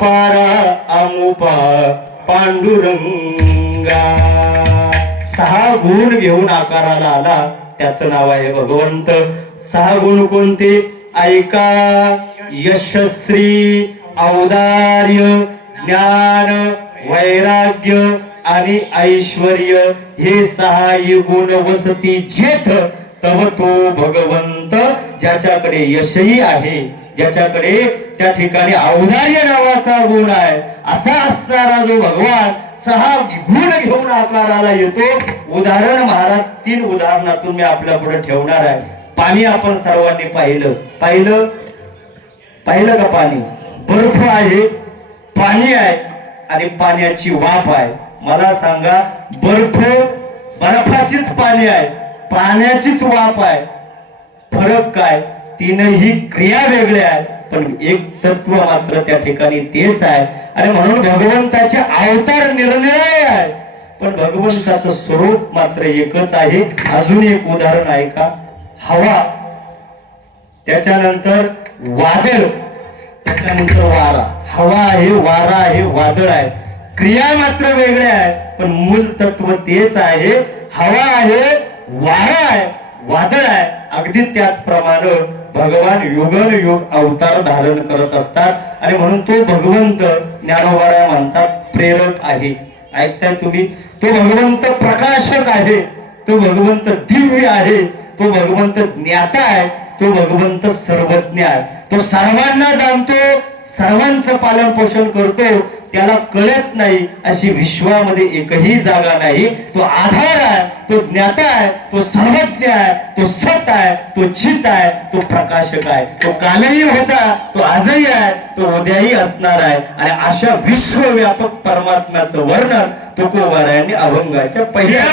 अपारा अमुपा पांडुरंगा. 6 गुण घेऊन आकाराला आला, त्याचं नाव आहे भगवंत. 6 गुण कोणते ऐका. यशस्वी, औदार्य, ज्ञान, वैराग्य आणि ऐश्वर्य हे 6 गुण वसती जेथ तव तो भगवंत. ज्याच्याकडे यशही आहे, ज्याच्याकडे त्या ठिकाणी औदार्य नावाचा गुण आहे, असा असणारा जो भगवान 6 गुण घेऊन आकाराला येतो. उदाहरण महाराज 3 उदाहरणातून मी आपल्या पुढे ठेवणार आहे. पाणी आपण सर्वांनी पाहिलं का? पाणी बर्फ आहे, पाणी आहे आणि पाण्याची वाफ आहे. मला सांगा, बर्फाचीच पाणी आहे, पाण्याचीच वाफ आहे, फरक काय? तीनही क्रिया वेगळ्या आहेत, पण एक तत्व मात्र त्या ठिकाणी तेच आहे. आणि म्हणून भगवंताचे अवतार निरनिराळे आहे, पण भगवंताचं स्वरूप मात्र एकच आहे. अजून एक उदाहरण आहे का? हवा, त्याच्यानंतर वादळ, त्याच्यानंतर वारा. हवा आहे, वारा आहे, वादळ आहे, क्रिया मात्र वेगळ्या आहे, पण मूल तत्व तेच आहे. हवा आहे, वारा आहे, वादळ आहे. अगदी त्याचप्रमाणे भगवान युगन अवतार धारण करत असतात. आणि म्हणून तो भगवंत ज्ञानोबा म्हणतात प्रेरक आहे. ऐकताय तुम्ही? तो भगवंत प्रकाशक आहे, तो भगवंत दिव्य आहे, तो भगवंत ज्ञाता आहे, तो भगवंत सर्वज्ञ आहे. तो सर्वांना जाणतो, सर्वांचं पालन पोषण करतो. त्याला कळत नाही अशी विश्वामध्ये एकही जागा नाही. तो आधार आहे, तो ज्ञाता आहे, तो सर्वज्ञ आहे, तो सत आहे, तो चित आहे, तो प्रकाशक आहे. तो कालही होता, तो आजही आहे, तो उद्याही असणार आहे. आणि अशा विश्वव्यापक परमात्म्याचं वर्णन तुकोबारायांनी अभंगाच्या पहिल्या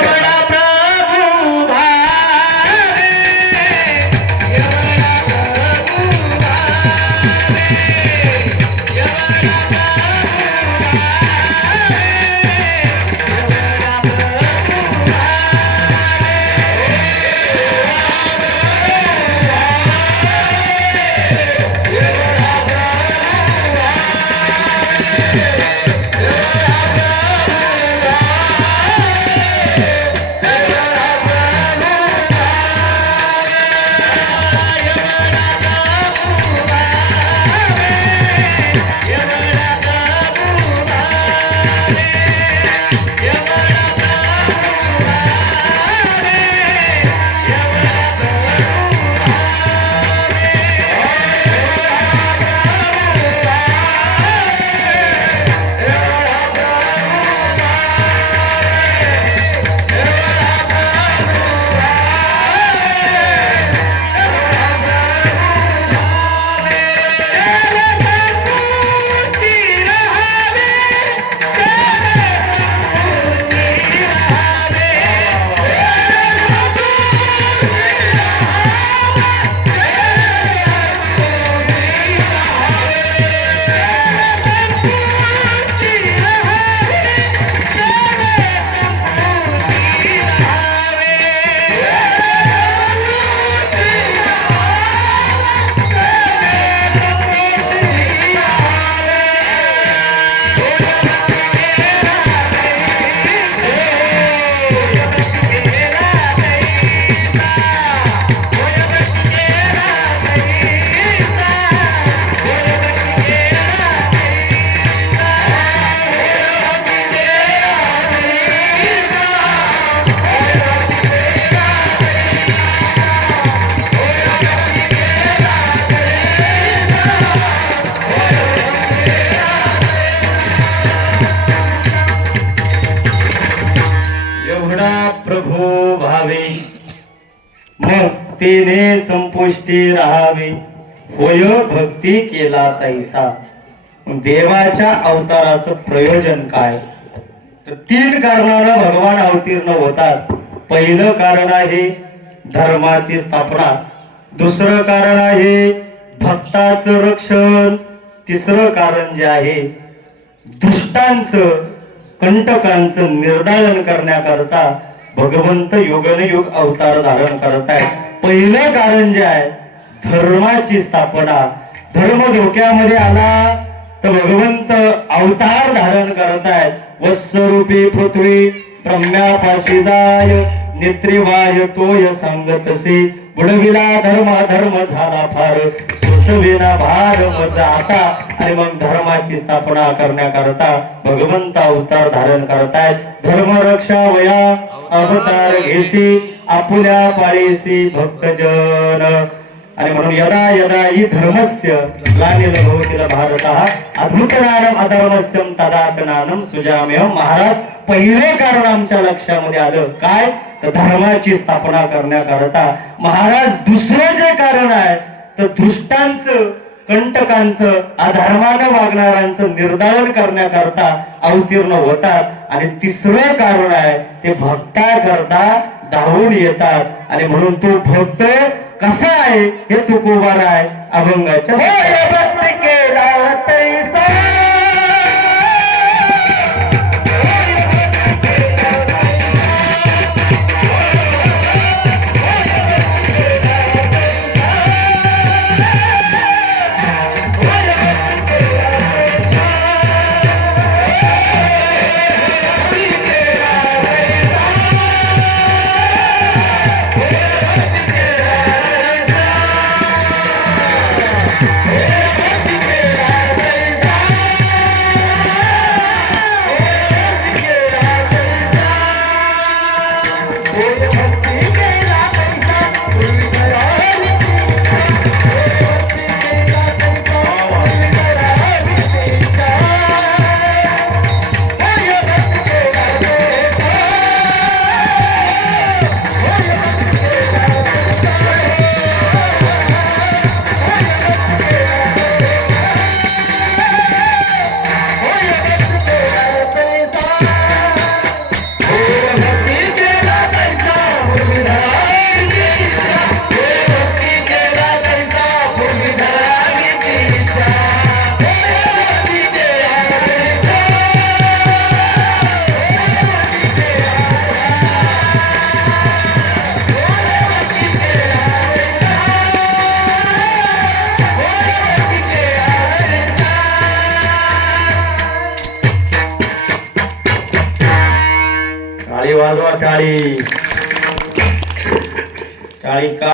प्रभू भावे, मुक्तीने संपुष्टी राहावे, होय भक्ती केला तैसा. देवाच्या अवताराचं प्रयोजन काय? तर 3 कारणानं भगवान अवतीर्ण होतात. पहिलं कारण आहे धर्माची स्थापना, दुसरं कारण आहे भक्ताचं रक्षण, तिसरं कारण जे आहे दुष्टांचं, कंटकांचं निर्दालन करण्याकरता भगवंत युगनयुग अवतार धारण करत आहे. पहिलं कारण जे आहे धर्माची स्थापना. धर्म धोक्यामध्ये आला तर भगवंत अवतार धारण करतायत वत्सरूपी पृथ्वी ब्रह्म्यापाशी जाय नेत्रीवाय तोय सांगतसे बुडविला धर्म धर्म झाला फार सोसविना भार मज आता आणि मग धर्माची स्थापना करण्याकरता भगवंत अवतार धारण करतायत धर्मरक्षा वया अवतार घेसी आपुल्या पाळीसी भक्तजन आणि म्हणून यदा यदा हि धर्मस्य ग्लानिर्भवति भारतः अद्भुतनानम अधर्मस्यम तदात्मानं सुजाम्यहं महाराज पहिले कारण आमच्या लक्षामध्ये आलं काय तर धर्माची स्थापना करण्याकरता महाराज दुसरं जे कारण आहे तर दुष्टांचं कंटकांचं अधर्मानं वागणाऱ्यांचं निर्दालन करण्याकरता अवतीर्ण होतात आणि तिसरं कारण आहे ते भक्ताकरता धावून येतात आणि म्हणून तो भक्त कसा आहे हे तुकोबार आहे अभंगाच्या भक्त केला तैसा टाळी वाजवा टाळी टाळी का